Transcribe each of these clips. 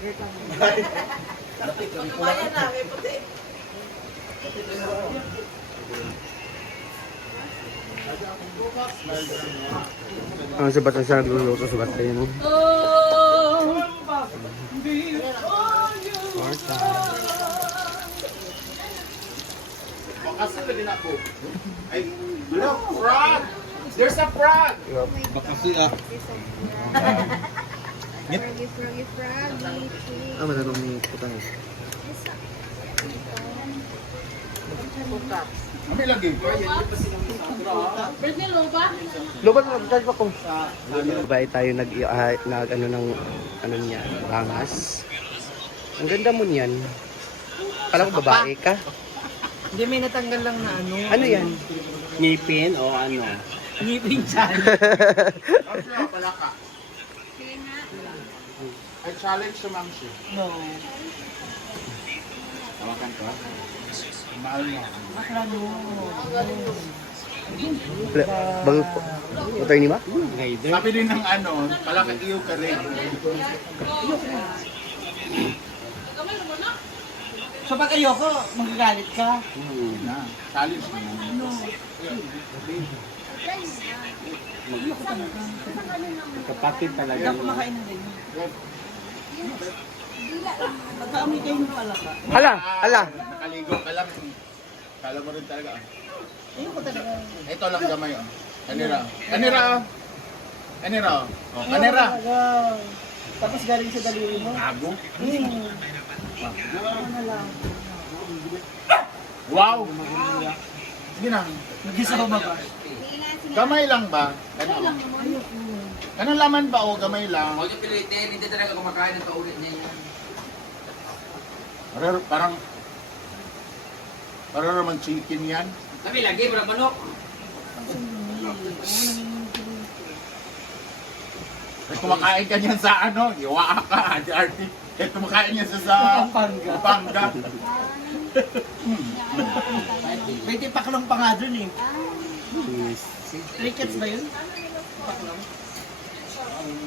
Vlogger ka mo. Kamayan na, may puti. Ang sabat ang siya nagluluto, sabat na yun. Bakasal ka din ako. Ay, look, frog! There's a frog! Bakasi ah. Froggy, froggy, froggy. Ah, matanong ni putang. Ano lagi? Birthday lo ba? Lubat na nagdad pa kung babae tayo nag ano ng ano niya, bangas. Ang ganda mo niyan. Alam ko babae ka. Hindi, may natanggal lang na ano. Ano yan? Ngipin o ano? Ngipin dyan. Ano pala ka? I challenge si Ma'am Shi. No. Tawakan ko. Mahal mo. Bang utay ni ma? Rider. Sabi din ng ano, palaka iyo ka rin. So pag ayoko, magagalit ka. Na, challenge mo na. Ayoko talaga. Kapatid Hindi talaga. ako kumakain ng ganyan. Pagkaamoy kayo ng palaka. Hala, hala. Nakaligo ka lang. Kala mo rin talaga. Ayoko talaga. Ito lang gamay oh. Kanira. Kanira oh. Kanira oh. Oh, kanira. Ayoko talaga. Tapos galing sa daliri mo. Gago. Ano lang. Wow. Sige na. Nag-isa ko ba ba? Gamay lang ba? Ano? Anong laman ba o gamay lang? Huwag yung pilitin, hindi talaga kumakain ng paulit niya yan. Parang naman chicken yan. Sabi, lagi mo ng manok. Eh, kumakain ka niyan sa ano, iwa ka, RT. Eh, kumakain niya sa Pampanga. Pampanga. May tipaklong pa nga dun eh. Crickets ba yun? Tipaklong.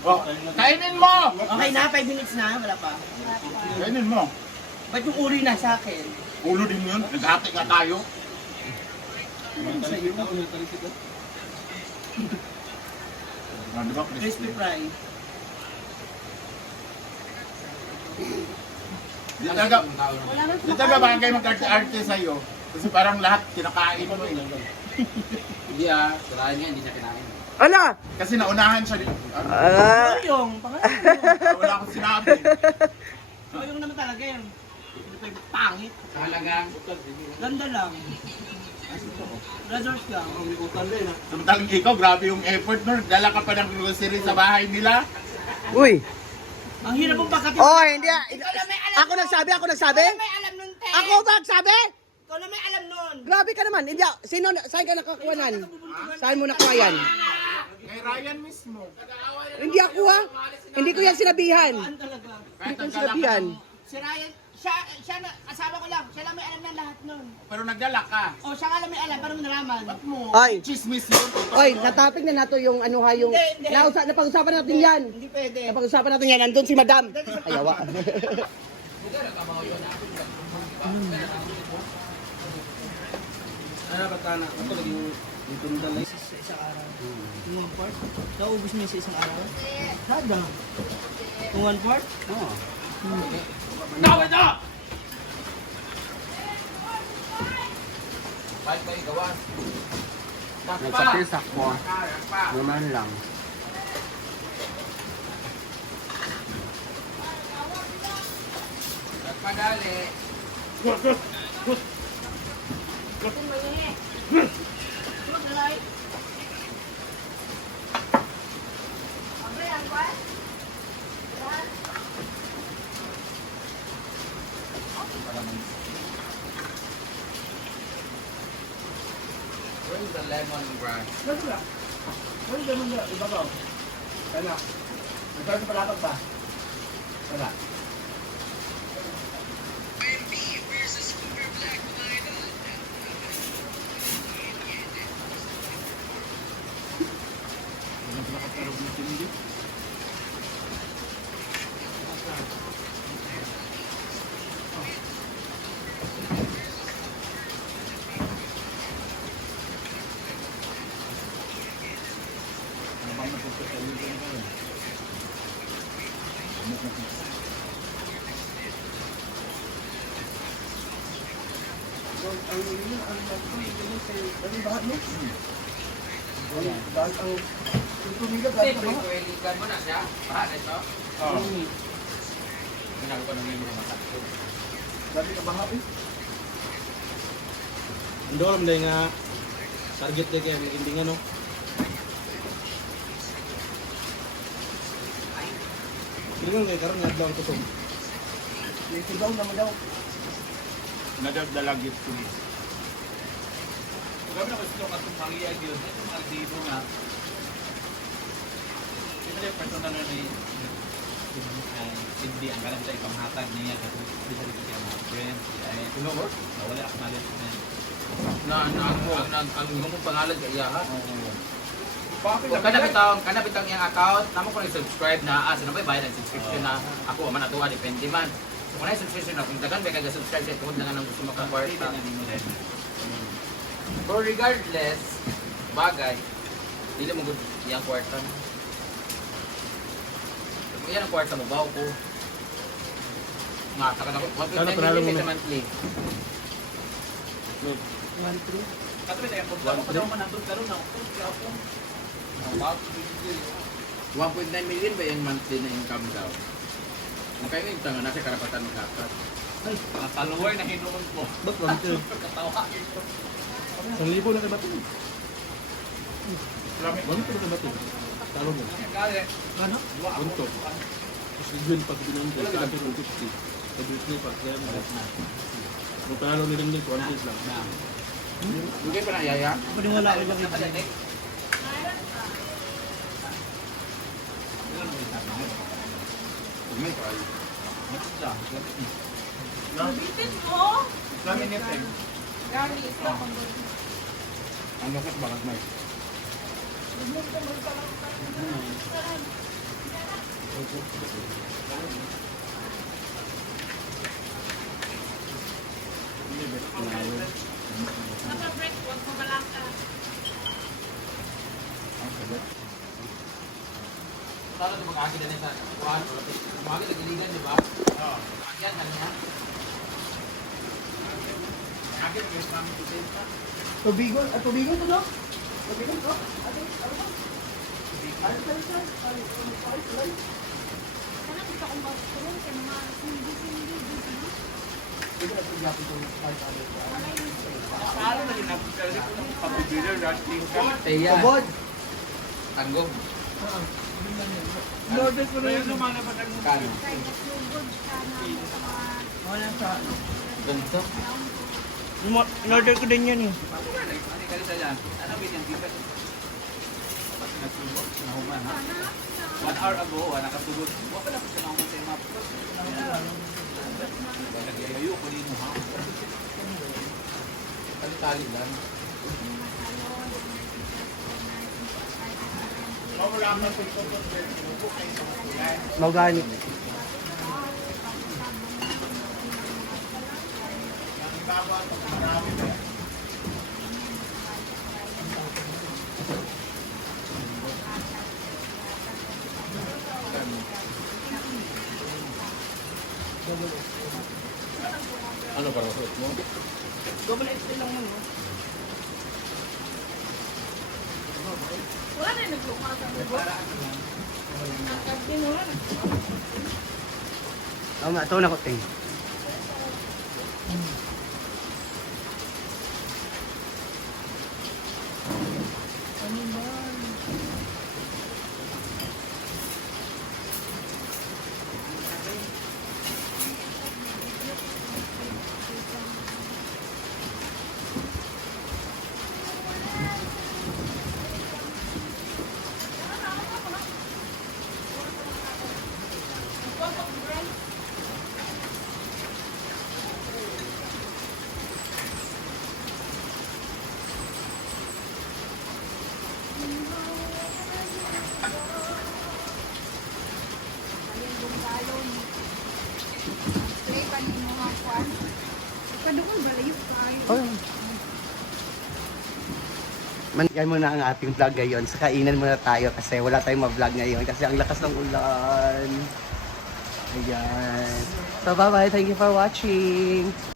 Oh, kainin mo! Okay na, 5 minutes na, wala pa. Kainin mo. Ba't yung uri na sa akin? Ulo din yun, naghati nga tayo. Ano sa'yo? Ah, di ba? Crispy fry. Di talaga bagay mag-arte-arte sa'yo. Kasi parang lahat kinakain mo eh. Hindi ah, sirahan niya, hindi niya kinain. Ala! Kasi naunahan siya. Ah, Yung, pangalan Wala akong sinabi. mo. Yung naman talaga yun. Hindi pa yung pangit. Sa halagang, Ganda lang. Brothers lang. Samantalang ikaw, grabe yung effort nun. Dala ka pa ng grocery sa bahay nila. uy. Ang hirap mong pagkatid. Oh, hindi. Ikaw na may alam Ako nagsabi, ako nagsabi. Ikaw na may alam nun, te. Ako ba nagsabi? Ikaw na may alam nun. Grabe ka naman. Hindi, sino, saan ka nakakuha nan? Saan mo nakuha yan? Kay Ryan mismo. Hindi ako ha. Hindi ko yan sinabihan. Ano talaga? Kahit Hindi ko nagdala ka sinabihan. ng- Si Ryan, siya na, asawa ko lang. Siya lang may alam na lahat nun. Pero nagdala ka. O, siya nga lang may alam, paano mo nalaman? Ba't mo? Ay. Chismis yun. Oy, natapik na nato yung ano ha, yung... Hindi. Napag-usapan natin yan. Hindi pwede. Napag-usapan natin yan. Nandun si Madam. Ayawa. Ano ba ka na? Ako naging itong dalay. Sa isang araw. Yung 1/4? Naubos niya sa isang araw? Hada. Yung 1/4? Oo. kahit pa igawan. Nagsapisak ko. Naman lang. Nagpadali. Where's the lemongrass? Ano ganun na? Iba ba? Wala. Nagkaroon sa palapag ba? Wala. Pero hindi. Ano bang napuputali ko ngayon? Ang yun, ang bahat mo. Dahil ang tutumiga, dahil Hindi, ang bahat. pwede mo na siya. Baha na ito. Oo. Ginagawa ko ng mga masakit. Dahil ang bahat eh. Hindi ko alam dahil nga target dia kaya may ending ano. Hindi ko kayo karoon nga adlaw ito to. May sigaw naman daw. Nadagdalag ito. Kami na gusto ka tumangiyag yun. Ito mga dito nga. Ito na yung personal na hindi ang kalang sa ipanghatag niya kasi hindi sa dito kaya mga friends. Ay, wala acknowledgement. Ang mong pangalan kay Iyaha. Kana bitang iyang account, namo ko nag-subscribe na sino ba bayad ang subscription na ako man atuwa depende man. So kung na subscription na kung dagan ba kay subscribe sa tungod na nga nang gusto maka-kwarta. But regardless, bagay, dili mo gud iyang kwarta. Kung yan ang kwarta mo baw ko. Nga, saka na ko. 1.9 million sa monthly. Kato ba yung pagkakas ko daw man nandun karoon na ako. 1.9 million ba yung monthly na income daw? Ang kayo yung tanga nasa karapatan ng kakat. Ay, nataluway na hinuon ko. Ba't lang ito? Katawa. 1,000 na kay bato. Lamit. 1,000 na kay bato. Talo mo. Kaya, Ano? 1,000. Tapos yun pag binanggol, sa akin 150. Sa Disney pa, kaya mo. Kung panalo ni Rimlin, 100 lang. bigay pa na yaya? Paniwala ko lang Nakalanik. May kayo. Bitin mo. Lamit niya tayo. Gani, isla kong doon. Ang lakas bakit may? Naka-break, huwag mo malaka. Sana ito mag-agin na sa kuwan. Mag-agin na giligan, di ba? Oo. Yan, kanina. Agin, may kami tutin pa. Tubigon to no? Tubigon to? Ano ba? Ano gusto kong mag-tulong sa mga hindi dito? Hindi na tugyapin to. Paano na hinapagkali ko ng kapibilan wrestling ka? Teya. Kabod! Tanggong. Northern ko na yun. Kano? Wala sa... Ganito. In-order ko din yan eh. Ano ka sa yan? Ano ba yung gipat? Nasubok? Nahuman ha? 1 hour ago, wala nakasubok. Wala pa na sa mga sa map. Nag-iayo ko din mo ha? Tali-tali lang. Maugani. Ano para sa mo? Double XL lang yun. Wala na yung naglukma sa bubo. Nagkabin mo na. Ito na ko ting. Follow ni. Play pa ni mga kwan. Kadukon balayo kayo. Oh. Yan muna ang ating vlog ngayon. Sa kainan muna tayo kasi wala tayong ma-vlog ngayon kasi ang lakas ng ulan. Ayan. So bye-bye. Thank you for watching.